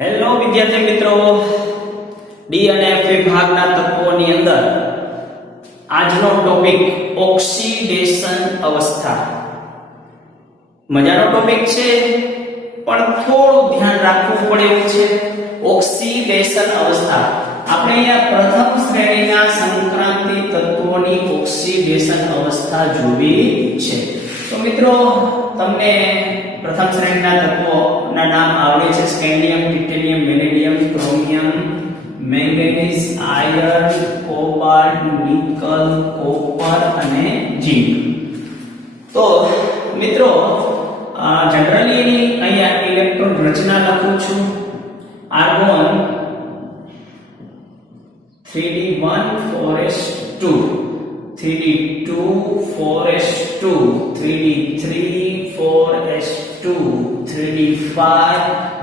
Hello વિદ્યાર્થી મિત્રો, D અને એફ વિભાગના તત્વોની અંદર આજનો ટોપિક ઓક્સિડેશન અવસ્થા. મજાનો ટોપિક છે પણ થોડું ધ્યાન રાખવું પડે એવું છે. ઓક્સિડેશન અવસ્થા આપણે અહીંયા પ્રથમ શ્રેણીના સંક્રાંતિ તત્વોની ઓક્સિડેશન અવસ્થા જોવી છે. તો મિત્રો તમને પ્રથમ શ્રેણીના તત્વોના નામ આવડે છે. Scandium, titanium, vanadium, chromium, manganese, iron, cobalt, nickel, copper અને ઝિંક. તો મિત્રો જનરલી અહીંયા ઇલેક્ટ્રોન રચના લખું છું. Argon 3d1 4s2, 3d2 4s2, 3d3 4s2, 3d5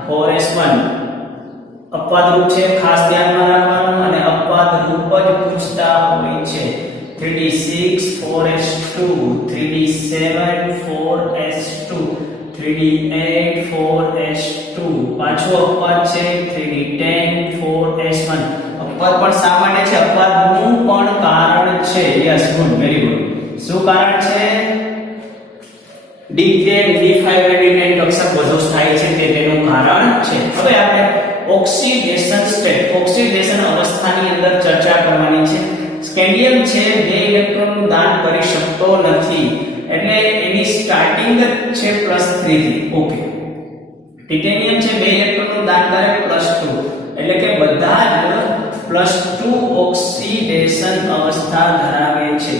4s1. અપવાદ રૂપ છે, ખાસ ધ્યાનમાં રાખવાનું, અને અપવાદ રૂપ જ પૂછતા હોય છે. 3d6 4s2, 3d7 4s2, 3d8 4s2. પાછો અપવાદ છે 3d10 4s1. અપવાદ પણ સામાન્ય છે, અપવાદનું પણ કારણ છે. Yes, good, very good. શું કારણ છે? d10 d5 d10 અક્ષર બધો થાય છે તે તેનું કારણ છે. હવે આપણે ઓક્સિડેશન સ્ટેટ, ઓક્સિડેશન અવસ્થાની અંદર ચર્ચા કરવાની છે. સ્કેન્ડિયમ છે બે ઇલેક્ટ્રોનનું દાન કરી શકતો નથી, એટલે એની સ્ટાર્ટિંગ જ છે +3 થી. ઓકે. ટિટેનિયમ છે બે ઇલેક્ટ્રોનનું દાન કરે +2, એટલે કે બધા જ +2 ઓક્સિડેશન અવસ્થા ધરાવે છે.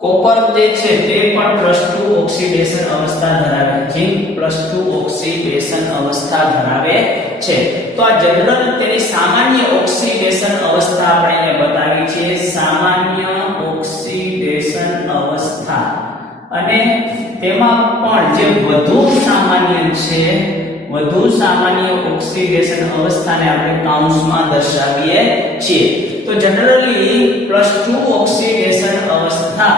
કોપર જે છે તે પણ +2 ઓક્સિડેશન અવસ્થા ધરાવે છે. ઝિંક +2 ઓક્સિડેશન અવસ્થા ધરાવે છે. તો આ જનરલ તેની સામાન્ય ઓક્સિડેશન અવસ્થા આપણે અહીંયા બતાવી છે. સામાન્ય ઓક્સિડેશન અવસ્થા, અને તેમાં પણ જે વધુ સામાન્ય ઓક્સિડેશન અવસ્થાને આપણે કાઉન્સમાં દર્શાવીએ છીએ. તો જનરલી +2 ઓક્સિડેશન અવસ્થા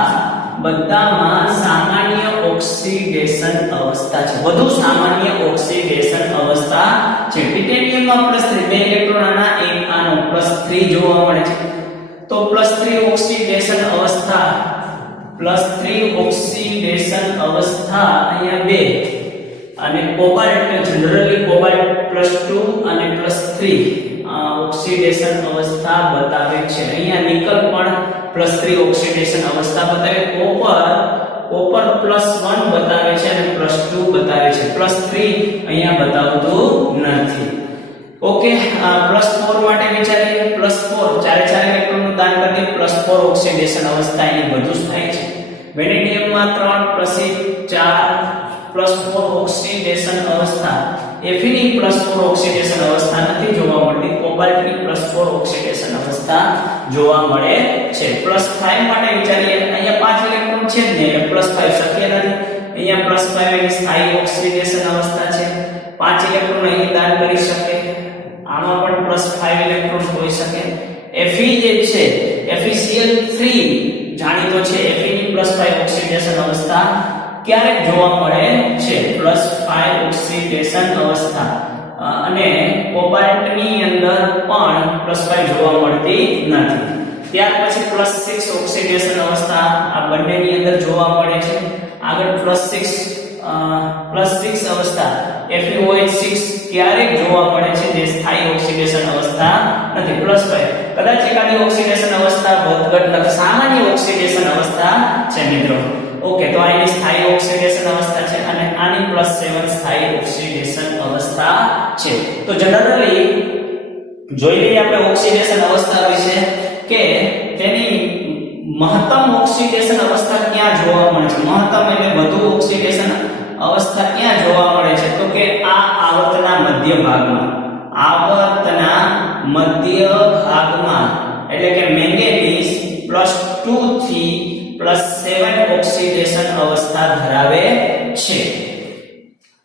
બધામાં સામાન્ય ઓક્સિડેશન અવસ્થા છે, વધુ સામાન્ય ઓક્સિડેશન અવસ્થા છે. ટિટેનિયમમાં +3, બે ઇલેક્ટ્રોન આના એક આનો +3 જોવા મળે છે. તો +3 ઓક્સિડેશન અવસ્થા, +3 ઓક્સિડેશન અવસ્થા અહીંયા 2. અને કોબાલ્ટ જનરલી કોબાલ્ટ +2 અને +3 ઓક્સિડેશન અવસ્થા બતાવે છે. અહીંયા નિકલ પણ +3 ઓક્સિડેશન અવસ્થા બતાવે. કોપર +1 બતાવે છે અને +2 બતાવે છે. +3 અહીંયા બતાવતું નથી. ઓકે, +4 માટે વિચારીએ. +4 ચારે ચાર ઇલેક્ટ્રોનનું દાન કરી +4 ઓક્સિડેશન અવસ્થા એની બધું જ થાય છે. વેનેડિયમમાં 3 + 4 +4 ઓક્સિડેશન અવસ્થા. Fe +4 ઓક્સિડેશન અવસ્થા નથી જોવા મળતી. કોબાલ્ટની +4 ઓક્સિડેશન અવસ્થા જોવા મળે છે. +5 માટે વિચારીએ. અહીંયા 5 ઇલેક્ટ્રોન છે ને, એટલે +5 શક્ય નથી. અહીંયા +5 એની સ્થાયી ઓક્સિડેશન અવસ્થા છે. 5 ઇલેક્ટ્રોન અહીં દાન કરી શકે. આમાં પણ +5 ઇલેક્ટ્રોન હોઈ શકે. Fe જે છે, FeCl3 જાણીતો છે. Fe ની +5 ઓક્સિડેશન અવસ્થા ક્યારેક જોવા મળે છે, +5 ઓક્સિડેશન અવસ્થા. અને કોબાલ્ટની અંદર પણ +5 જોવા મળતી નથી. ત્યાર પછી +6 ઓક્સિડેશન અવસ્થા આ બંનેની અંદર જોવા મળે છે. આગળ +6 અવસ્થા FeOH6 ક્યારેક જોવા મળે છે, જે સ્થાયી ઓક્સિડેશન અવસ્થા નથી. +5 કદાચ એકાદી ઓક્સિડેશન અવસ્થા વધઘટ સામાન્ય ઓક્સિડેશન અવસ્થા છે મિત્રો. ઓકે, તો આ એની સ્થાયી ઓક્સિડેશન અવસ્થા છે, અને આની +7 સ્થાયી ઓક્સિડેશન અવસ્થા છે. તો જનરલી જોઈ લઈએ આપણે ઓક્સિડેશન અવસ્થા વિશે કે તેની મહત્તમ ઓક્સિડેશન અવસ્થા ક્યાં જોવા મળે છે. મહત્તમ એટલે વધુ ઓક્સિડેશન અવસ્થા ક્યાં જોવા મળે છે? તો કે આ આવર્તના મધ્ય ભાગમાં. આવર્તના મધ્ય ભાગમાં, એટલે કે મેંગેનીઝ +2 થી +7 ઓક્સિડેશન અવસ્થા ધરાવે છે.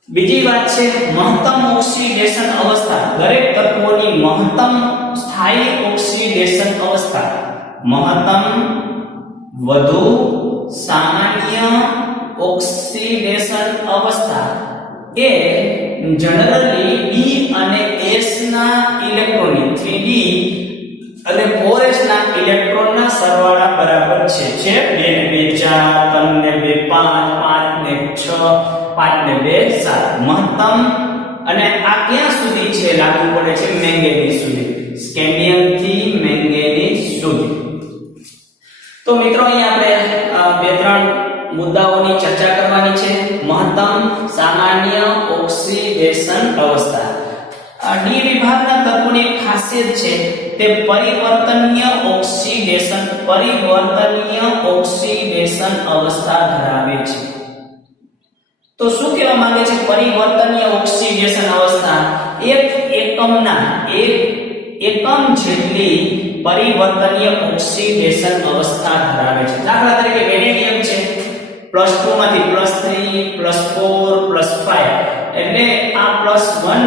બીજી વાત છે મહત્તમ ઓક્સિડેશન અવસ્થા. દરેક તત્વોની મહત્તમ સ્થાયી ઓક્સિડેશન અવસ્થા, મહત્તમ વધુ સામાન્ય ઓક્સિડેશન અવસ્થા એ જનરલી d અને s ના ઇલેક્ટ્રોનની 3d અને 4s ના ઇલેક્ટ્રોનના સરવાળા બરાબર છે જે 2 ને 2 4 3 ને 2 5 5 ને 6 5 ને 2 7 મહત્તમ અને આ ક્યાં સુધી છે લાગુ પડે છે મેંગેનીઝ સુધી સ્કેન્ડિયમ થી મેંગેનીઝ સુધી તો મિત્રો અહીં આપણે બે ત્રણ મુદ્દાઓની ચર્ચા કરવાની છે મહત્તમ સામાન્ય ઓક્સિડેશન અવસ્થા ડી વિભાગના તત્વોની ખાસિયત છે તે પરિવર્તનીય ઓક્સિડેશન અવસ્થા ધરાવે છે તો શું કહેવા માંગે છે પરિવર્તનીય ઓક્સિડેશન અવસ્થા એક એકમ જેટલી પરિવર્તનીય ઓક્સિડેશન અવસ્થા ધરાવે છે દાખલા તરીકે વેનેડિયમ છે +2 માંથી +3 +4 +5 એટલે આ +1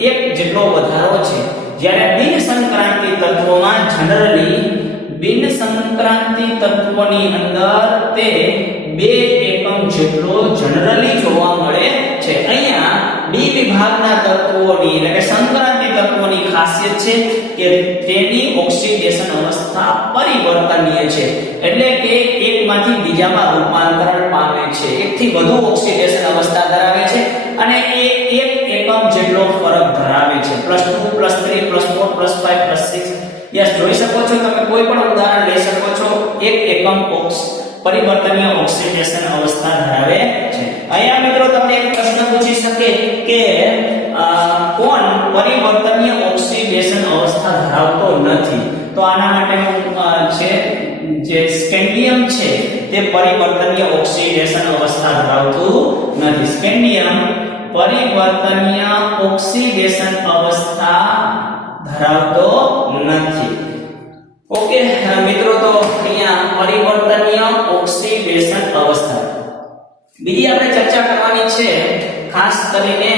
એક જેટલો વધારો છે જ્યારે બિન સંક્રાંતિ તત્વોમાં જનરલી બિન સંક્રાંતિ તત્વોની અંદર તે 2 એકમ જેટલો જનરલી જોવા મળે છે અહીંયા ડી વિભાગના તત્વોની એટલે કે સંક્રાંતિ તત્વોની ખાસિયત છે કે તેની ઓક્સિડેશન અવસ્થા પરિવર્તનીય છે એટલે કે એકમાંથી બીજામાં રૂપાંતરણ પામે છે એકથી વધુ ઓક્સિડેશન અવસ્થા ધરાવે છે અને એ એક એકમ જેટલો ફરક ધરાવે છે +2 +3 +4 +5 +6 યસ જોઈ શકો છો તમે કોઈ પણ ઉદાહરણ લઈ શકો છો એક એકમ પરિવર્તનીય ઓક્સિડેશન અવસ્થા ધરાવે છે અહીંયા મિત્રો તમને એક પ્રશ્ન પૂછી શકે કે કોણ પરિવર્તનીય ઓક્સિડેશન અવસ્થા ધરાવતો નથી તો આના માટે છે જે સ્કેન્ડિયમ છે તે પરિવર્તનીય ઓક્સિડેશન અવસ્થા ધરાવતું નથી સ્કેન્ડિયમ પરિવર્તનીય ઓક્સિડેશન અવસ્થા ધરાવતો નથી ઓકે મિત્રો તો અહીંયા પરિવર્તનીય ઓક્સિડેશન અવસ્થા બીજી આપણે ચર્ચા કરવાની છે ખાસ કરીને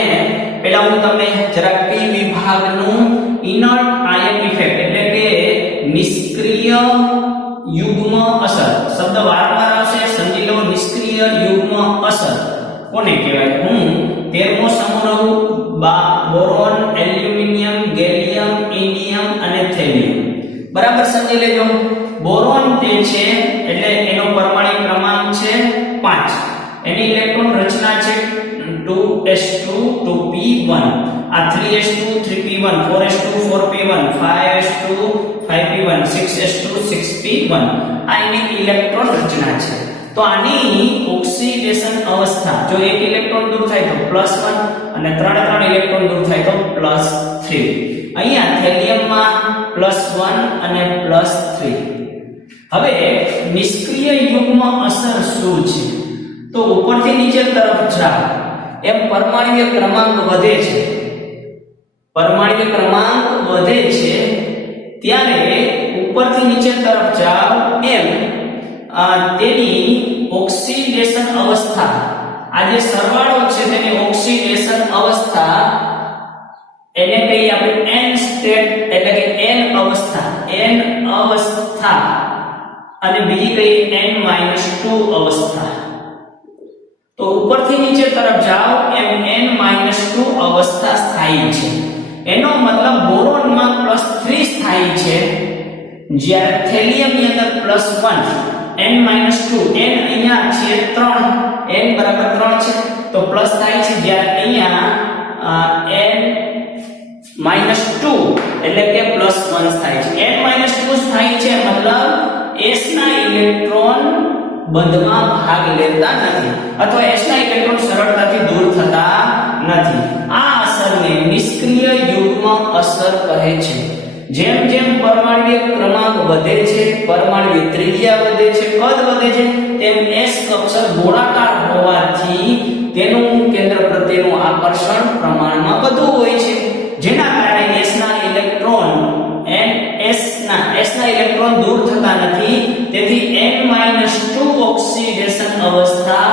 પહેલા હું તમને જરા P વિભાગનું ઇનર્ટ આયન ઇફેક્ટ એટલે કે નિષ્ક્રિય યુગ્મ અસર શબ્દ વારંવાર આવશે સમજી લો નિષ્ક્રિય યુગ્મ અસર કોને કહેવાય હું 13મો સમૂહ બોરોન એલ્યુમિનિયમ ગેલિયમ ઇન્ડિયમ અને થેલિયમ બરાબર સમજી લેજો બોરોન જે છે એટલે એનો પરમાણુ ક્રમાંક છે 5 એની ઇલેક્ટ્રોન રચના છે 2s2 2p1 આ 3s2 3p1 4s2 4p1 5s2 5p1 6s2 6p1 આ એની ઇલેક્ટ્રોન રચના છે તો આની ઓક્સિડેશન અવસ્થા જો એક ઇલેક્ટ્રોન દૂર થાય તો +1 અને 3 ઇલેક્ટ્રોન દૂર થાય તો +3 અહીંયા થેલિયમમાં +1 અને +3 હવે નિષ્ક્રિય યુગ્મ અસર શું છે તો ઉપરથી નીચે તરફ જાવ એમ પરમાણ્વીય ક્રમાંક વધે છે ત્યારે ઉપરથી નીચે તરફ જાવ એમ તેની ઓક્સિડેશન અવસ્થા આ જે સરવાળો છે તેની ઓક્સિડેશન અવસ્થા એને કહીએ આપણે n સ્ટેટ એટલે કે n અવસ્થા અને બીજી કહીએ n-2 અવસ્થા તો ઉપરથી નીચે તરફ જાઓ એમ n-2 અવસ્થા સ્થાયી છે એનો મતલબ બોરોનમાં +3 સ્થાયી છે જ્યારે થેલિયમની અંદર +1 n-2 n અહીંયા છે 3 n બરાબર 3 છે તો પ્લસ થાય છે જ્યારે અહીંયા n-2 એટલે કે +1 થાય છે n-2 થાય છે મતલબ s ના ઇલેક્ટ્રોન બંધમાં ભાગ લેતા નથી અથવા s ના ઇલેક્ટ્રોન સરળતાથી દૂર થતા નથી આ અસરને નિષ્ક્રિય યુગ્મ અસર કહે છે જેમ જેમ પરમાણ્વીય ક્રમાંક વધે છે પરમાણ્વીય ત્રિજ્યા વધે છે કદ વધે છે તેમ s કક્ષક ગોળાકાર હોવાથી તેનું કેન્દ્ર પ્રત્યેનું આકર્ષણ પ્રમાણમાં વધુ હોય છે જેના કારણે s ના ઇલેક્ટ્રોન દૂર થતા નથી તેથી n-2 ઓક્સિડેશન અવસ્થા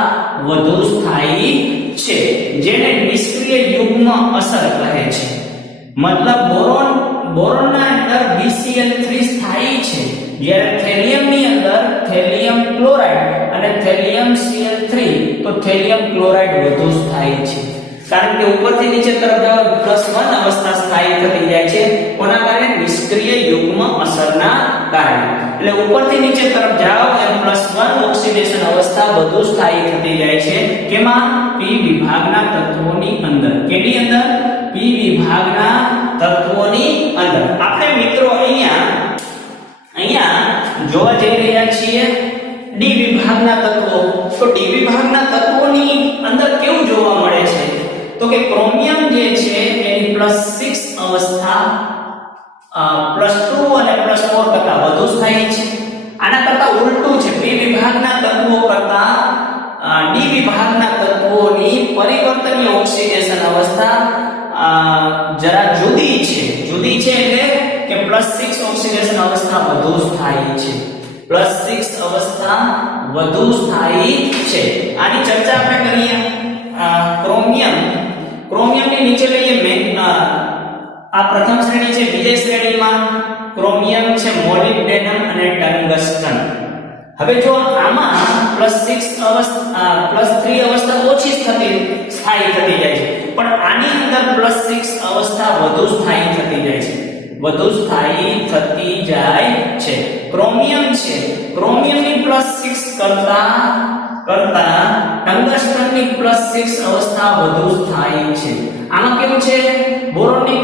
વધુ સ્થાયી છે જેને નિષ્ક્રિય યુગ્મ અસર કહે છે મતલબ બોરોનના અંદર BCl3 સ્થાયી છે જ્યારે થેલિયમની અંદર થેલિયમ ક્લોરાઇડ અને થેલિયમ Cl3 તો થેલિયમ ક્લોરાઇડ વધુ સ્થાયી છે કારણ કે ઉપરથી નીચે તરફ જાવ +1 અવસ્થા સ્થાયી થતી જાય છે કોના કારણે નિષ્ક્રિય યુગ્મ અસરના કારણે એટલે ઉપરથી નીચે તરફ જાવ એમ +1 ઓક્સિડેશન અવસ્થા વધુ સ્થાયી થતી જાય છે કેમાં p વિભાગના તત્વોની અંદર કેની અંદર p વિભાગના તત્વોની અંદર આપણે મિત્રો અહીંયા જોવા જઈ રહ્યા છીએ ડી વિભાગના તત્વો તો ડી વિભાગના તત્વોની અંદર કેવું જોવા મળે છે તો કે ક્રોમિયમ જે છે એની +6 અવસ્થા +2 અને +4 કરતા વધુ સ્થાયી છે આના કરતા ઉલટું છે પી વિભાગના તત્વો કરતા ડી વિભાગના તત્વોની પરિવર્તનીય ઓક્સિડેશન અવસ્થા જરા જુદી છે એટલે કે +6 ઓક્સિડેશન અવસ્થા વધુ સ્થાયી છે +6 અવસ્થા વધુ સ્થાયી છે આની ચર્ચા આપણે કરીએ ક્રોમિયમની નીચે લઈએ આ પ્રથમ શ્રેણી છે બીજી શ્રેણીમાં ક્રોમિયમ છે મોલિબ્ડેનમ અને ટંગસ્ટન હવે જો આમાં +6 અવસ્થા +3 અવસ્થા ઓછી સ્થાયી થતી જાય છે પણ આની અંદર +6 અવસ્થા વધુ સ્થાયી થતી જાય છે ક્રોમિયમની +6 કરતા ટંગસ્ટનની +6 અવસ્થા વધુ સ્થાયી છે આમાં કેવું છે બોરોનની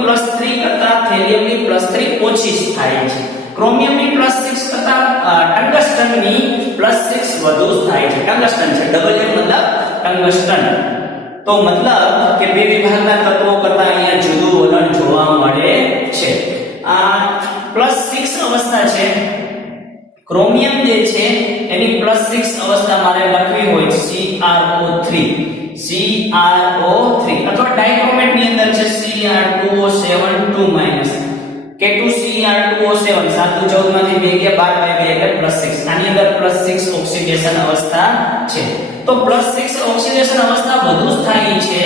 +3 કરતા થેલિયમની +3 ઓછી સ્થાયી છે ક્રોમિયમની +6 કરતા ટંગસ્ટનની +6 વધુ સ્થાયી છે ટંગસ્ટન છે ડબલ એ મતલબ ટંગસ્ટન તો મતલબ કે બે વિભાગના તત્વો કરતા અહીંયા જુદું વલણ જોવા મળે છે આ +6 અવસ્થા છે ક્રોમિયમ જે છે એની +6 અવસ્થા મારે લખવી હોય CrO3 અથવા ડાયક્રોમેટ ની અંદર છે Cr2O7 2- K2Cr2O7 7 14 માંથી 2 ગયા 12 એટલે +6 આની અંદર +6 ઓક્સિડેશન અવસ્થા છે તો +6 ઓક્સિડેશન અવસ્થા વધુ સ્થાયી છે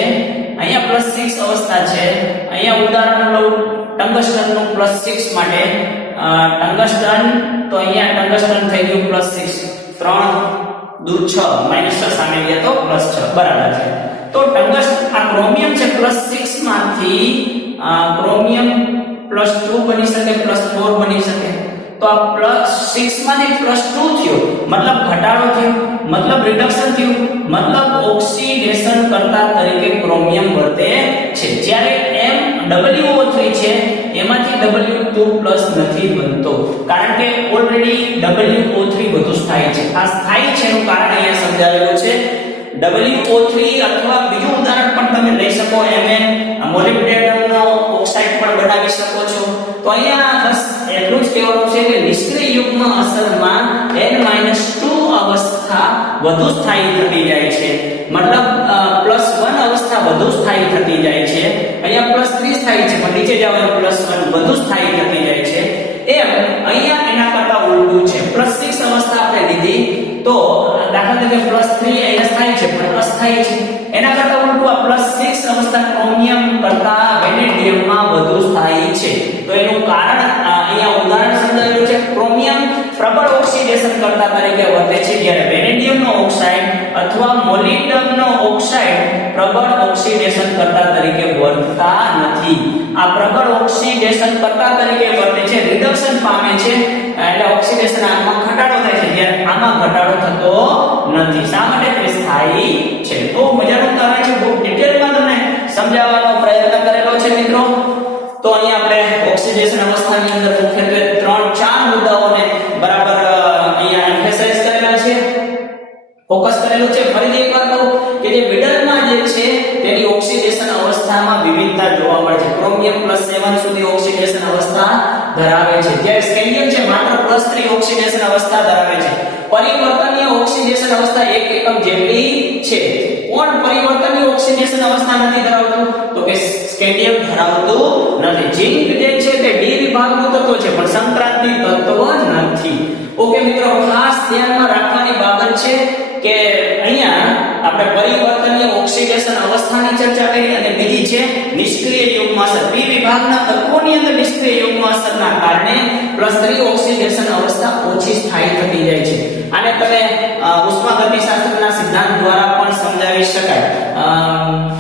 અહીંયા +6 અવસ્થા છે અહીંયા ઉદાહરણ લઉં ટંગસ્ટન નું +6 માટે ટંગસ્ટન તો અહીંયા ટંગસ્ટન થઈ ગયું +6 3 દૂર 6 -6 સામે ગયા તો +6 બરાબર છે તો ટંગસ્ટન આ ક્રોમિયમ છે +6 માંથી ક્રોમિયમ +2 બની શકે +4 બની શકે તો આ +6 માંથી +2 થયો મતલબ ઘટાડો થયો મતલબ રિડક્શન થયું મતલબ ઓક્સિડેશન કરતા તરીકે ક્રોમિયમ વર્તે છે જ્યારે MWO3 છે એમાંથી W2+ નથી બનતો કારણ કે ઓલરેડી WO3 વધુ સ્થાયી છે આ સ્થાયી છે એનું કારણ અહીંયા સમજાવેલું છે WO3 અથવા બીજું ઉદાહરણ પણ તમે લઈ શકો Mn મોલિબ્ડેનમનો ઓક્સાઇડ પણ બનાવી શકો છો તો અહીંયા બસ એટલું જ કહેવાનું છે કે નિષ્ક્રિય યુગ્મ અસરમાં N-2 અવસ્થા વધુ સ્થાયી થતી જાય છે મતલબ +1 અવસ્થા વધુ સ્થાયી થતી જાય છે અહીંયા +3 સ્થાયી છે પણ નીચે જાવ +1 વધુ સ્થાયી થતી જાય છે એમ અહીંયા એના કરતા ઉલટું છે +6 અવસ્થા આપણે લીધી તો દાખલા તરીકે +3 અહીંયા સ્થાયી છે પણ અસ્થાયી છે એના કરતા ઉલટું આ +6 અવસ્થા ક્રોમિયમ કરતા વેનેડિયમમાં વધુ સ્થાયી છે તો એનું કારણ અહીંયા ઉદાહરણ સમજાવેલું છે ક્રોમિયમ પ્રબળ ઓક્સિડેશન કરતા તરીકે વર્તે છે જ્યારે વેનેડિયમનો ઓક્સાઇડ અથવા મોલિબ્ડનમનો ઓક્સાઇડ પ્રબળ ઓક્સિડેશન કરતા તરીકે વર્તતા નથી આ પ્રબળ ઓક્સિડેશન કરતા તરીકે વર્તે છે રિડક્શન પામે છે એટલે ઓક્સિડેશન આમાં ઘટાડો થાય છે જ્યારે આમાં ઘટાડો થતો નથી શા માટે તે સ્થાયી છે તો મજાનું કારણ છે બહુ ડિટેલમાં તમને સમજાવવાનો પ્રયત્ન કરેલો છે મિત્રો તો અહીંયા આપણે ઓક્સિડેશન અવસ્થાની અંદર મુખ્યત્વે 3-4 મુદ્દાઓને બરાબર અહીંયા એમ્ફેસાઇઝ કરેલા છે ફોકસ કરેલું છે ફરીથી એકવાર કહું કે જે મિડલમાં જે છે તેની ઓક્સિડેશન અવસ્થામાં વિવિધતા જોવા મળે છે ક્રોમિયમ +7 સુધી ઓક્સિડેશન અવસ્થા ધરાવે છે જ્યારે સ્કેન્ડિયમ છે માત્ર +3 ઓક્સિડેશન અવસ્થા ધરાવે છે પરિવર્તનીય ઓક્સિડેશન અવસ્થા 1 એકમ જેટલી છે કોણ પરિવર્તનીય ઓક્સિડેશન અવસ્થા નથી ધરાવતું તો કે સ્કેન્ડિયમ ધરાવતું નથી ઝિંક જે છે તે ડી વિભાગનું તત્વ છે પણ સંક્રાંતિ તત્વ નથી ઓકે મિત્રો ખાસ ધ્યાનમાં રાખવાની બાબત છે કે અહીંયા આપણે પરિવર્તનીય ઓક્સિડેશન અવસ્થાની ચર્ચા કરી અને બીજી છે નિષ્ક્રિય યુગ્મ અસર બી વિભાગના તત્વોની અંદર નિષ્ક્રિય યુગ્મ અસરના કારણે +3 ઓક્સિડેશન અવસ્થા ઓછી સ્થાયી થતી જાય છે આને તમે ઉષ્માગતિશાસ્ત્રના સિદ્ધાંત દ્વારા પણ સમજાવી શકાય.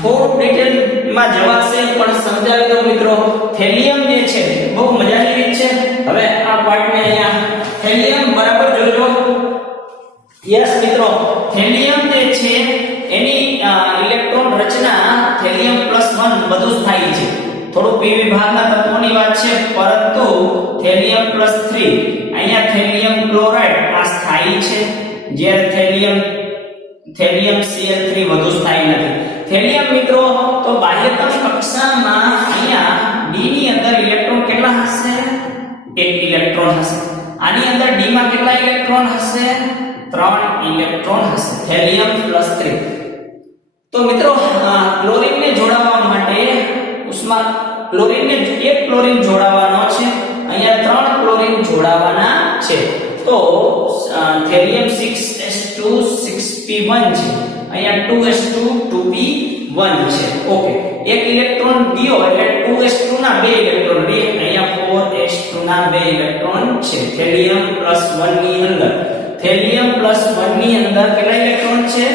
થોડું ડિટેલમાં જવાશે પણ સમજાવી દઉં મિત્રો. થેલિયમ જે છે બહુ મજાની રીત છે. હવે આ પાર્ટને અહીંયા થેલિયમ બરાબર જોજો. યસ મિત્રો, થેલિયમ જે છે એની ઇલેક્ટ્રોન રચના થેલિયમ +1 બધું જ થાય છે. થોડું p વિભાગના તત્વોની વાત છે, પરંતુ થેલિયમ +3 અહીંયા થેલિયમ ક્લોરાઇડ આ સ્થાયી છે, જ્યારે થેલિયમ Cl3 વધુ સ્થાયી નથી. થેલિયમ મિત્રો તો બાહ્યતમ કક્ષામાં અહીંયા d ની અંદર ઇલેક્ટ્રોન કેટલા હશે? 1 ઇલેક્ટ્રોન હશે. આની અંદર d માં કેટલા ઇલેક્ટ્રોન હશે? 3 ઇલેક્ટ્રોન હશે. થેલિયમ +3. તો મિત્રો ક્લોરીનને જોડાવા માટે ઉષ્મા ક્લોરીનને એક ક્લોરીન જોડાવાનો છે, અહીંયા 3 ક્લોરીન જોડાવાના છે. તો થેલિયમ 6s2 6p1 છે, અહીંયા 2s2 2p1 છે. ઓકે, એક ઇલેક્ટ્રોન ગયો એટલે 2s2 ના 2 ઇલેક્ટ્રોન રહે, અહીંયા 4s2 ના 2 ઇલેક્ટ્રોન છે. થેલિયમ +1 ની અંદર કેટલા ઇલેક્ટ્રોન છે?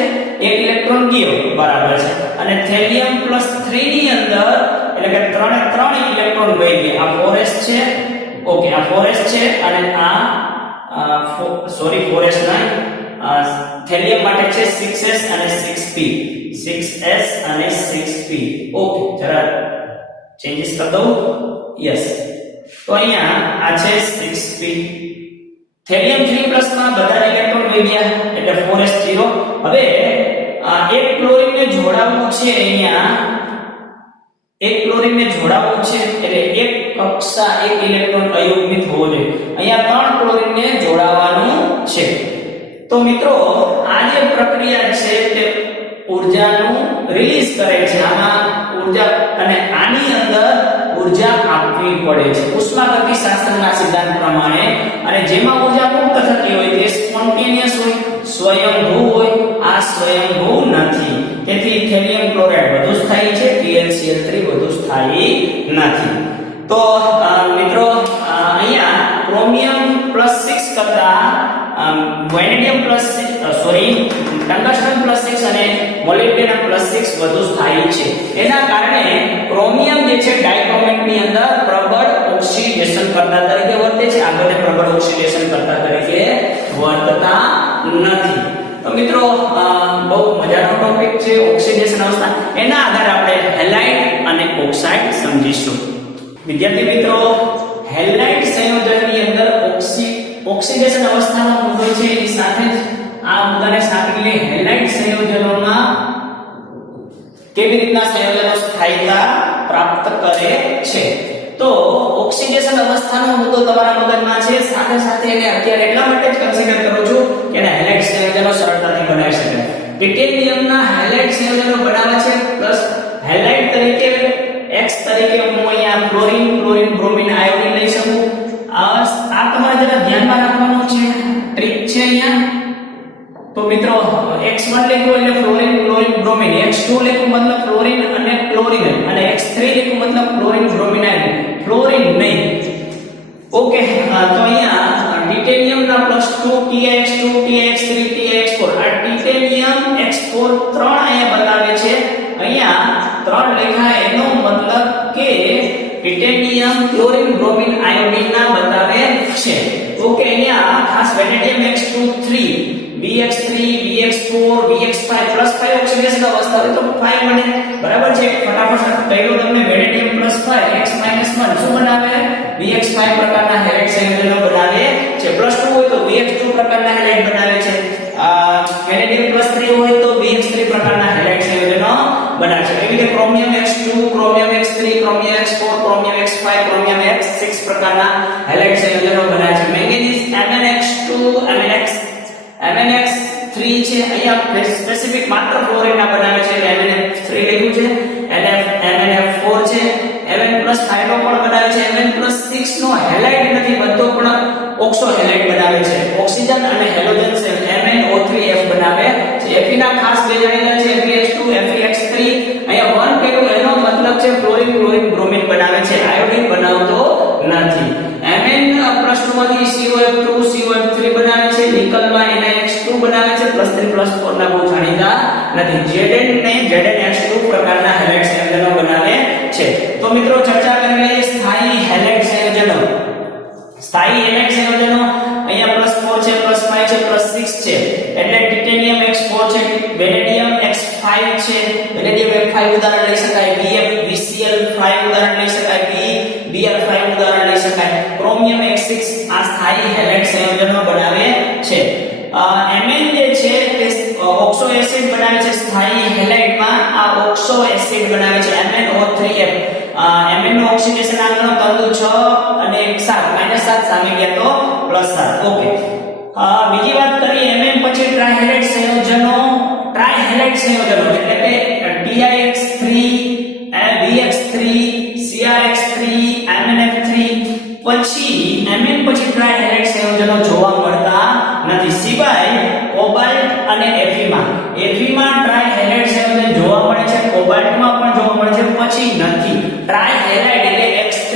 એક ઇલેક્ટ્રોન ગયો, બરાબર છે. અને થેલિયમ +3 ની અંદર એટલે કે 3 ઇલેક્ટ્રોન વહી ગયા. આ 4s છે. ઓકે, આ 4s છે અને આ 4s નહીં, થેલિયમ માટે છે 6s અને 6p. 6s અને 6p. ઓકે, જરા ચેન્જીસ કરી દઉં. યસ, તો અહીંયા આ છે 6p. થેલિયમ 3+ માં બધા ઇલેક્ટ્રોન વહી ગયા એટલે 4s0. હવે એક ક્લોરીનને જોડાવવું છે, અહીંયા એક ક્લોરીનને જોડાવવું છે એટલે એક કક્ષા એક ઇલેક્ટ્રોન અયુગ્મિત હોવો જોઈએ. અહીંયા 3 ક્લોરીનને જોડાવવાનું છે. તો મિત્રો આ જે પ્રક્રિયા છે તે ઊર્જાનું રિલીઝ કરે છે. આમાં ઊર્જા અને આની અંદર ઊર્જા આપવી પડે છે ઉષ્માગતિશાસ્ત્રના સિદ્ધાંત પ્રમાણે. અને જેમાં ઊર્જા મુક્ત થતી હોય તે સ્પોન્ટેનિયસ હોય, સ્વયંભૂ હોય. આ સ્વયંભૂ નથી, તેથી થેલિયમ ક્લોરાઇડ વધુ સ્થાયી છે, TlCl3 વધુ સ્થાયી નથી. તો મિત્રો અહીંયા ક્રોમિયમ +6 કરતા વેનેડિયમ ટંગસ્ટન +6 અને મોલિબ્ડેનમ +6 વધુ સ્થાયી છે. એના કારણે ક્રોમિયમ જે છે ડાયક્રોમેટની અંદર પ્રબળ ઓક્સિડેશન કરતા તરીકે વર્તે છે. આગળને પ્રબળ ઓક્સિડેશન કરતા તરીકે વર્તતા નથી. તો મિત્રો બહુ મજાનો ટોપિક છે ઓક્સિડેશન અવસ્થા. એના આધારે આપણે હેલાઇડ અને ઓક્સાઇડ સમજીશું. વિદ્યાર્થી મિત્રો, હેલાઇડ સંયોજનની અંદર ઓક્સિડેશન અવસ્થાનો મુદ્દો છે, એની સાથે જ આ મુદ્દાને સાંકળીને હેલાઇડ સંયોજનોમાં કેવી રીતના સંયોજનો સ્થાયીતા પ્રાપ્ત કરે છે. તો ઓક્સિડેશન અવસ્થાનો મુદ્દો તમારા મગજમાં છે, સાથે સાથે એને અત્યારે એટલા માટે જ કન્સિડર કરું છું કે એને હેલાઇડ સંયોજનો સરળતાથી બનાવી શકાય. ટિટેનિયમના હેલાઇડ સંયોજનો બનાવે છે, પ્લસ હેલાઇડ તરીકે X તરીકે હું અહીંયા ક્લોરીન બ્રોમિન આયોડિન લઈ શકું. આ તમારે જરા ધ્યાનમાં રાખવાનું છે, ટ્રીક છે અહીંયા. તો મિત્રો X1 લખ્યું એટલે ફ્લોરીન બ્રોમિન, X2 લખ્યું મતલબ ફ્લોરીન અને ક્લોરીન, અને X3 લખ્યું મતલબ ક્લોરીન બ્રોમિન આયોડિન, ફ્લોરીન નહીં. ઓકે, તો અહીંયા ટિટેનિયમના +2 TiX2 TiX3 TiX4. આ ટિટેનિયમ X4 3 અહીંયા બતાવે છે. અહીંયા 3 લખ્યા એનો મતલબ કે ટિટેનિયમ ક્લોરીન બ્રોમિન આયોડિન ના બતાવે છે. ઓકે, અહીંયા ખાસ vanadium X2 3 BX3 BX4 BX5 +5 oxidation અવસ્થા હોય તો 5 બને, બરાબર છે. ફટાફટ પહેલો તમને વેનેડિયમ +5 X - 1 શું બનાવે? BX5 પ્રકારના હેલાઇડ સંયોજનો બનાવે છે. +2 હોય તો BX2 પ્રકારના હેલાઇડ બનાવે છે. વેનેડિયમ +3 હોય તો BX3 પ્રકારના હેલાઇડ સંયોજનો બનાવે છે. એવી રીતે chromium X2 chromium X3 chromium X4 chromium X5 chromium X6 પ્રકારના હેલાઇડ સંયોજનો બનાવે છે. મેંગેનીઝ MnX2 MnX3 છે, અહીંયા સ્પેસિફિક માત્ર ફ્લોરીન ના બનાવે છે એટલે MnF3 લખ્યું છે. MnF4 છે, Mn+ હાઇડ્રો પણ બનાવે છે. Mn+6 નો હેલાઇડ નથી બનતો પણ ઓક્સો હેલાઇડ બનાવે છે. ઓક્સિજન અને હેલોજન છે MnO3F બનાવે છે. Fe ના ખાસ બે જાણેલા છે, FeH2 FeX3. અહીંયા 1 કહેલું એનો મતલબ છે ફ્લોરીન બ્રોમિન બનાવે છે, આયોડિન બનાવતો નથી. Mn+2 માંથી COF2 COF3 બનાવે છે. નિકલમાં NiH2 બનાવે છે. +3 +4 ના બહુ જાણીતા નથી. Zn ને Znx2 પ્રકારના હેલાઇડ સંયોજનો બનાવે છે. તો મિત્રો ચર્ચા કરી લઈએ સ્થાયી હેલાઇડ સંયોજનો. સ્થાયી હેલાઇડ સંયોજનો અહીંયા +4 છે, +5 છે, +6 છે. એટલે ટિટેનિયમ X4 છે, વેનેડિયમ X5 છે. વેનેડિયમ F5 ઉદાહરણ લઈ શકાય, VCl5 ઉદાહરણ લઈ શકાય, Br5 ઉદાહરણ લઈ શકાય. ક્રોમિયમ X6 આ સ્થાયી હેલાઇડ સંયોજનો બનાવે છે. Mn જે છે તે ઓક્સો એસિડ બનાવે છે. સ્થાયી હેલાઇડમાં આ ઓક્સો એસિડ બનાવે છે, MnO3F. Mn નો ઓક્સિડેશન આંકડો તરતુ 6 અને 7 -7 સામે ગયા તો +7. ઓકે, બીજી વાત કરીએ Mn પછી ટ્રાયહેલાઇડ સંયોજનો. ટ્રાયહેલાઇડ સંયોજનો એટલે કે DIX3, BX3, CRX3, MnF3 પછી Mn પછી ટ્રાયહેલાઇડ સંયોજનો જોવા મળતા નથી, સિવાય કોબાલ્ટ અને Fe માં ટ્રાયહેલાઇડ સંયોજન જોવા મળે છે, કોબાલ્ટમાં પણ જોવા મળે છે, પછી નથી. ટ્રાયહેલાઇડ એટલે X3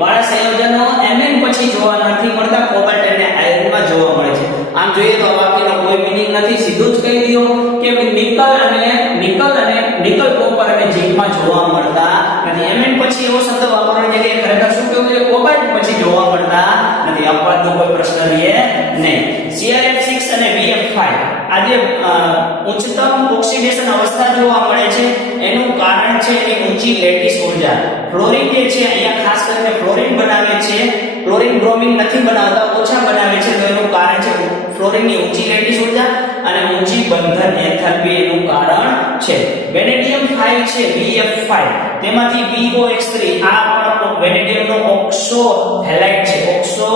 વાળા સંયોજનો Mn પછી જોવા નથી મળતા, કોબાલ્ટ અને આયર્નમાં જોવા મળે છે. આમ જોઈએ તો આ વાક્યનો કોઈ મીનિંગ નથી, સીધું જ કહી દો કે નિકલ કોપર અને ઝિંકમાં જોવા મળતા નથી. Mn પછી એવો શબ્દ વાપરવાની જગ્યાએ ખરેખર શું કહેવું છે? કોબાલ્ટ પછી જોવા મળતા નથી. અપવાદનો કોઈ પ્રશ્ન રહે નહીં. CrF6 અને BF5 આજે ઉચ્ચતમ ઓક્સિડેશન અવસ્થા જોવા મળે છે. એનું કારણ છે એની ઊંચી લેટિસ ઊર્જા. ફ્લોરિન જે છે અહીંયા ખાસ કરીને ફ્લોરિન બનાવે છે, ક્લોરિન બ્રોમિન નથી બનાવતા, ઓછા બનાવે છે. તો એનું કારણ છે ફ્લોરિનની ઊંચી લેટિસ ઊર્જા અને ઊંચી બંધન એન્થાલ્પી એનું કારણ છે. વેનેડિયમ 5 છે, BF5 તેમાંથી BOX3 આ પણ વેનેડિયમનો ઓક્સો હેલાઇડ છે, ઓક્સો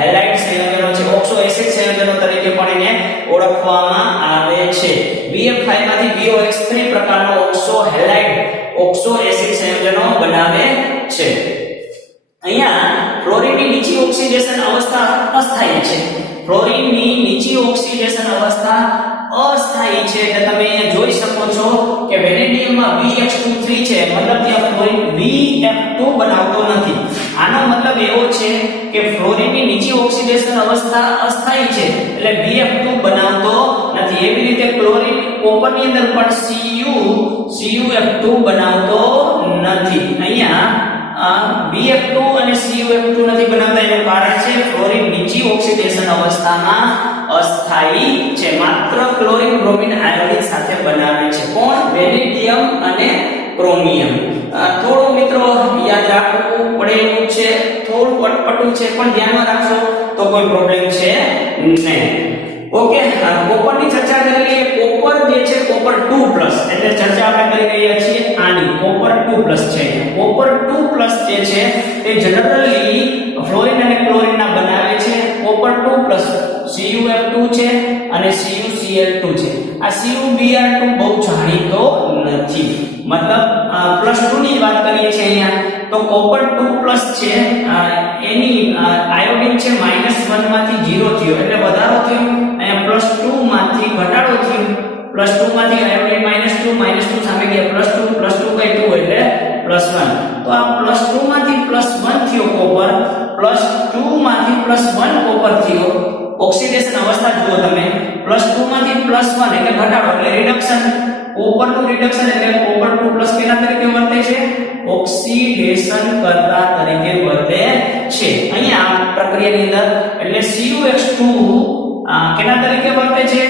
હેલાઇડ સંયોજનો છે, ઓક્સો એસિડ સંયોજનો તરીકે પણ એને ઓળખવામાં આવે છે. BF5 માંથી BOX3 પ્રકારનો ઓક્સો હેલાઇડ ઓક્સો એસિડ સંયોજનો બનાવે છે. અહીંયા ફ્લોરિનની નીચી ઓક્સિડેશન અવસ્થા અસ્થાયી છે. ફ્લોરિનની નીચી ઓક્સિડેશન અવસ્થા અસ્થાયી છે. એટલે તમે અહીંયા જોઈ શકો છો કે વેનેડિયમમાં BX23 છે, મતલબ ત્યાં ફ્લોરિન BF2 બનાવતો નથી. આનો મતલબ એવો છે કે ફ્લોરિનની નીચી ઓક્સિડેશન અવસ્થા અસ્થાયી છે, એટલે BF2 બનાવતો નથી. એવી રીતે ક્લોરિન કોપરની અંદર પણ CuF2 બનાવતો નથી. અહીંયા BF2 અને CuF2 નથી બનાવતા, એનું કારણ છે ફ્લોરિન નીચી ઓક્સિડેશન અવસ્થામાં અસ્થાયી છે. માત્ર ક્લોરિન બ્રોમિન આયોડિન સાથે બનાવે છે. કોણ? વેનેડિયમ અને ક્રોમિયમ. થોડું મિત્રો યાદ રાખવું પડે એવું છે, થોડું અટપટું છે, પણ ધ્યાનમાં રાખશો તો કોઈ પ્રોબ્લેમ છે નહીં. ઓકે, કોપરની ચર્ચા કરી લઈએ. કોપર જે છે કોપર 2+ એટલે ચર્ચા આપણે કરી રહ્યા છીએ આની. કોપર 2+ છે. કોપર 2+ જે છે તે જનરલી ફ્લોરિન અને ક્લોરિન ના બનાવે છે. કોપર 2+ CuF2 છે અને CuCl2 છે. આ CuBr2 બહુ જાણીતો નથી, મતલબ +2 ની વાત કરીએ છીએ અહીંયા તો કોપર 2+ છે એની આયોડિન છે -1 માંથી 0 થયો એટલે વધારો થયો. અહીંયા +2 માંથી ઘટાડો થયો. +2 માંથી આયોડિન -2 સામે ગયા +2 કઈ 2 એટલે +1. તો આ +2 માંથી +1 થયો કોપર, +2 માંથી +1 કોપર થયો. ઓક્સિડેશન અવસ્થા જુઓ તમે, +2 માંથી +1 એટલે ઘટાડો એટલે રિડક્શન. કોપરનું રિડક્શન એટલે કોપર 2+ કેના તરીકે વર્તે છે? ઓક્સિડેશન કરતા તરીકે વર્તે છે અહીંયા આ પ્રક્રિયાની અંદર. એટલે CuX2 કેના તરીકે વર્તે છે?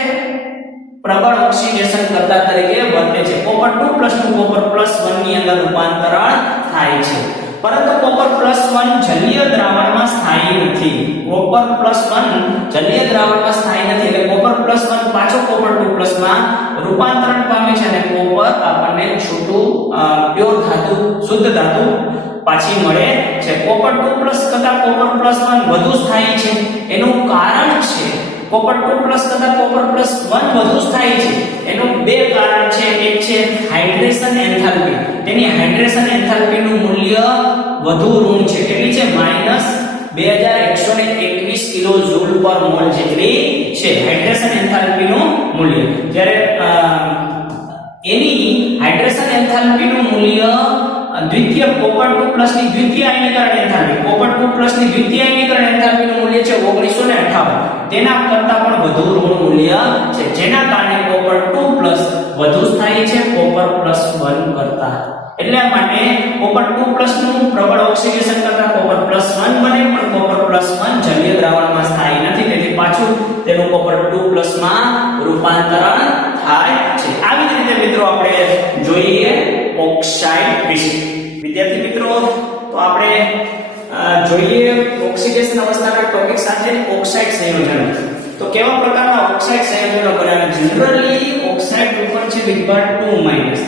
પ્રબળ ઓક્સિડેશન કરતા તરીકે વર્તે છે. કોપર 2+ નું કોપર +1 ની અંદર રૂપાંતરણ થાય છે. પરંતુ કોપર +1 જલીય દ્રાવણમાં સ્થાયી નથી. કોપર +1 જલીય દ્રાવણમાં સ્થાયી નથી એટલે કોપર +1 પાછો કોપર 2+ માં રૂપાંતરણ પામે છે અને કોપર આપણને છૂટું પ્યોર ધાતુ, શુદ્ધ ધાતુ પાછી મળે છે. કોપર 2+ કરતા કોપર +1 વધુ સ્થાયી છે. એનું કારણ છે કોપર 2+ કરતા કોપર +1 વધુ સ્થાયી છે. એનું બે કારણ છે. એક છે હાઇડ્રેશન એન્થાલ્પી. તેની હાઇડ્રેશન એન્થાલ્પી નું મૂલ્ય વધુ ઋણ છે. કેટલી છે? -2121 કિલોજૂલ/મોલ જેટલી છે હાઇડ્રેશન એન્થાલ્પી નું મૂલ્ય. જ્યારે એની હાઇડ્રેશન એન્થાલ્પી નું મૂલ્ય દ્વિતીય કોપર 2+ ની દ્વિતીય આયનીકરણ એન્થાલ્પી, કોપર 2+ ની દ્વિતીય આયનીકરણ એન્થાલ્પી નું મૂલ્ય છે 1958. તેના કરતા પણ વધુ ઋણ મૂલ્ય છે. જેના કારણે કોપર 2+ વધુ સ્થાયી છે કોપર +1 કરતા. એટલા માટે કોપર 2+ નું પ્રબળ ઓક્સિડેશન કરતા કોપર +1 બને, પણ કોપર +1 જલીય દ્રાવણમાં સ્થાયી નથી, તેથી પાછું તેનું કોપર 2+ માં રૂપાંતરણ થાય છે. આવી જ રીતે મિત્રો આપણે જોઈએ ઓક્સાઇડ વિશે. વિદ્યાર્થી મિત્રો, તો આપણે જોઈએ ઓક્સિડેશન અવસ્થાના ટોપિક સાથે ઓક્સાઇડ સંયોજનો. તો કેવા પ્રકારના ઓક્સાઇડ સંયોજનો બનાવે? જનરલી ઓક્સાઇડ ઉપર છે વિભાગ 2-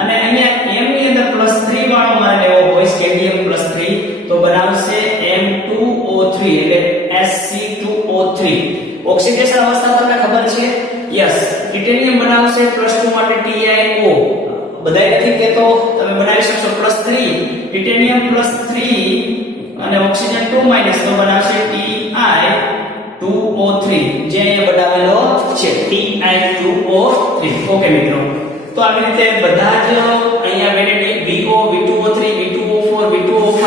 અને અહીંયા m ની અંદર +3 વાળો માન લેવો હોય, સ્કેન્ડિયમ +3, તો બનાવશે M2O3 એટલે Sc2O3. ઓક્સિડેશન અવસ્થા તમને ખબર છે? યસ. ટિટેનિયમ બનાવશે +2 માટે TiO. બધાય નથી કેતો, તમે બનાવી શકશો +3 ટિટેનિયમ +3 અને ઓક્સિજન 2- તો બનાવશે Ti2O3 જે અહીંયા બનાવેલો છે Ti2O3. ઓકે મિત્રો, તો આવી રીતે બધા જ અહીંયા variable VO, V2O3, V2O4, V2O5,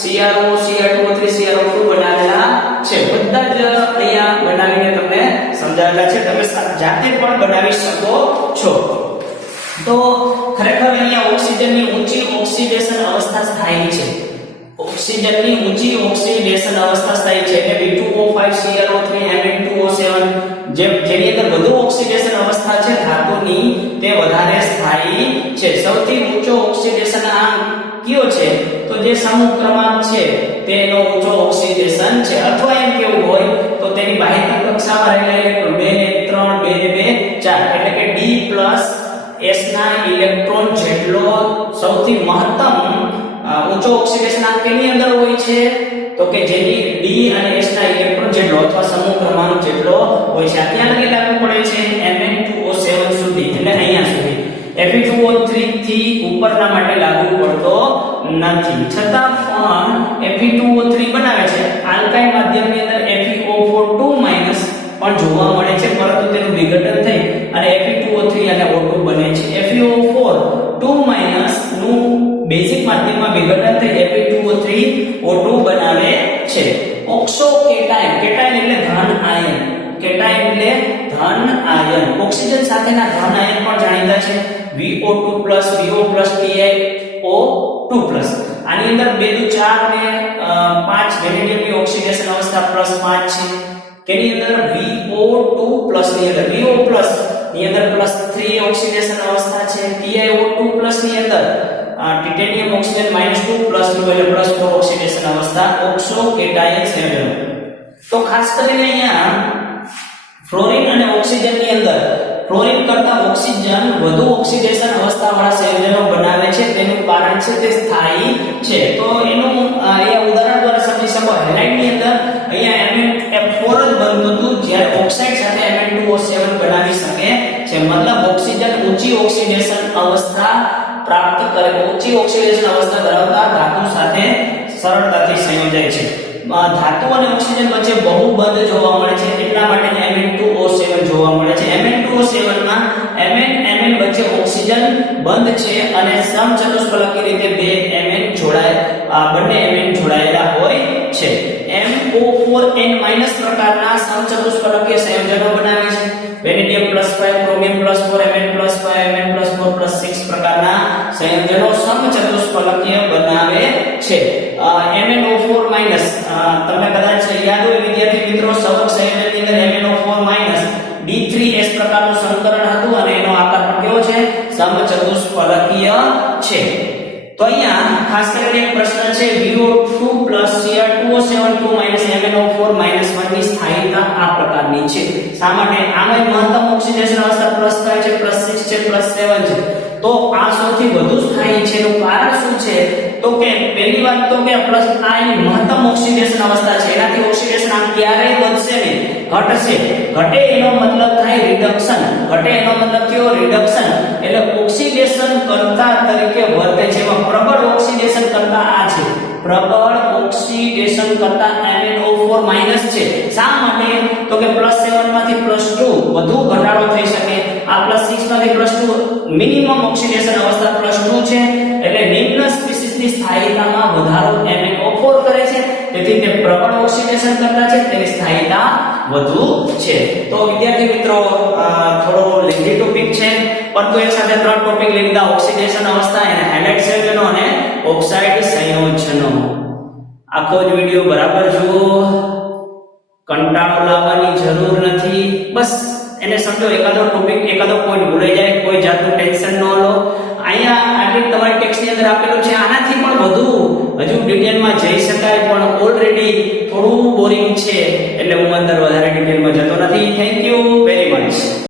CrO, Cr2O3, CrO2 બનાવેલા છે. બધા જ અહીંયા બનાવીને તમને સમજાવેલા છે, તમે જાતે પણ બનાવી શકો છો. તો ખરેખર અહીંયા ઓક્સિજનની ઊંચી ઓક્સિડેશન અવસ્થા સ્થાયી છે. ઓક્સિજનની ઊંચી ઓક્સિડેશન અવસ્થા સ્થાયી છે એટલે V2O5, CrO3, Mn2O7 જેની અંદર વધુ ઓક્સિડેશન અવસ્થા છે ધાતુની, તે વધારે સ્થાયી છે. સૌથી ઊંચો ઓક્સિડેશન આંક કયો છે? તો જે સમૂહ ક્રમાંક છે તેનો ઊંચો ઓક્સિડેશન છે. અથવા એમ કેવું હોય તો તેની બાહ્ય કક્ષામાં રહેલા ઇલેક્ટ્રોન 2 ને 2 4 એટલે કે D+S ના ઇલેક્ટ્રોન જેટલો સૌથી મહત્તમ ઊંચો ઓક્સિડેશન આંક કેની અંદર હોય છે? તો કે જેની D અને S ના ઇલેક્ટ્રોન જેટલો અથવા સમૂહ ક્રમાંક જેટલો હોય છે. ત્યાં લગી લાગુ પડે છે Mn2O7 સુધી, એટલે અહીંયા સુધી. Fe2O3 થી ઉપરના માટે લાગુ પડતો નથી. છતાં પણ Fe2O3 બનાવે છે. આલ્કાઇલ માધ્યમની અંદર FeO4 2- પણ જોવા મળે છે, પરંતુ તેનું વિઘટન થઈ અને Fe2O3 અને O2 બને છે. FeO4 2- નું બેઝિક માધ્યમમાં વિઘટન થઈ Fe2O3 O2 બનાવે છે. ઓક્સો કેટાયન, કેટાયન એટલે ધન આયન, કેટાયન એટલે ધન આયન. ઓક્સિજન સાથેના ધન આયન પણ જાણીતા છે VO2+, VO+, TiO2+. આની અંદર 2 દુ 4 ને 5 વેનેડિયમની ઓક્સિડેશન અવસ્થા +5 છે. કેની અંદર VO2+ ની અંદર VO+ ની અંદર +3 ઓક્સિડેશન અવસ્થા છે. TiO2+ ની અંદર ટિટેનિયમ ઓક્સિજન -2 નું એટલે +4 ઓક્સિડેશન અવસ્થા. ઓક્સો કેટાયન સંયોજનો. તો ખાસ કરીને અહીંયા ફ્લોરિન અને ઓક્સિજન ની અંદર ફ્લોરિન કરતા ઓક્સિજન વધુ ઓક્સિડેશન અવસ્થાવાળા સંયોજનો બનાવે છે. તેનું કારણ છે તે સ્થાયી છે. તો એનું અહીંયા ઉદાહરણ દ્વારા સમજી શકો. હેલાઇડ ની અંદર અહીંયા MnF4 જ બનતું હતું, જ્યારે ઓક્સાઇડ સાથે Mn2O7 બનાવી શકે છે. મતલબ ઓક્સિજન ઊંચી ઓક્સિડેશન અવસ્થા પ્રાપ્ત કરે, ઊંચી ઓક્સિડેશન અવસ્થા ધરાવતા ધાતુ સાથે સરળતાથી સંયોજાય છે. ધાતુ અને ઓક્સિજન વચ્ચે બહુબંધ જોવા મળે છે, એટલા માટે Mn2O7 જોવા મળે છે. Mn2O7 માં Mn વચ્ચે ઓક્સિજન બંધ છે અને સમચતુષ્ફલકી રીતે બે Mn બંને Mn જોડાયેલા હોય છે. MO4N- પ્રકારના સમચતુષ્ફલકીય સંયોજનો બનાવે છે. વેનેડિયમ +5, ક્રોમિયમ +4, Mn+5, Mn+4+6 પ્રકારના સંયોજનો સમચતુષ્ફલકીય બનાવે છે. MnO4- તમને કદાચ યાદ હોય વિદ્યાર્થી મિત્રો, સવક સંયોજનની અંદર MnO4- D3S પ્રકારનું સંકરણ હતું અને એનો આકાર પણ કેવો છે? સમચતુષ્ફલકીય છે. તો અહીંયા ખાસ કરીને એક પ્રશ્ન છે, VO2 Cr2O7 2- MnO4- 1 ની સ્થાયીતા આ પ્રકારની છે. શા માટે? આમાં મહત્તમ ઓક્સિડેશન અવસ્થા +5 છે, +6 છે, +7 છે. તો આ સૌથી વધુ સ્થાયી છે. એનું કારણ શું છે? તો કે પહેલી વાત તો કે આ મહત્તમ ઓક્સિડેશન અવસ્થા છે, એનાથી ઓક્સિડેશન આમ ક્યારેય વધશે નહીં, ઘટશે. ઘટે એનો મતલબ થાય રિડક્શન. ઘટે એનો મતલબ થયો રિડક્શન, એટલે ઓક્સિડેશન કરતા તરીકે વર્તે છે. એમાં પ્રબળ ઓક્સિડેશન કરતા આ છે, પ્રબળ ઓક્સિડેશન કરતા MnO4- છે. શા માટે? તો કે +7 માંથી +2 વધુ ઘટાડો થઈ શકે. આ +6 માંથી +2 મિનિમમ ઓક્સિડેશન અવસ્થા +2 છે, એટલે નિમ્ન સ્પીસીસની સ્થાયીતામાં વધારો MnO4 કરે છે. તેથી તે પ્રબળ ઓક્સિડેશન કરતા છે, તેની સ્થાયીતા વધુ છે. તો વિદ્યાર્થી મિત્રો પરંતુ એક સાથે ત્રણ ટોપિક લઈ લીધા, ઓક્સિડેશન અવસ્થા, એને હાઇલાઇટ સંયોજનો અને ઓક્સાઇડ સંયોજનો. આખો જ વિડિયો બરાબર જુઓ, કંટાળો લાવવાની જરૂર નથી. બસ એને સમજો, એકાદો ટોપિક એકાદો પોઈન્ટ ભૂલાઈ જાય કોઈ જાતનું ટેન્શન ન લો. અહીંયા આટલી તમારી ટેક્સ્ટની અંદર આપેલું છે, આનાથી પણ વધુ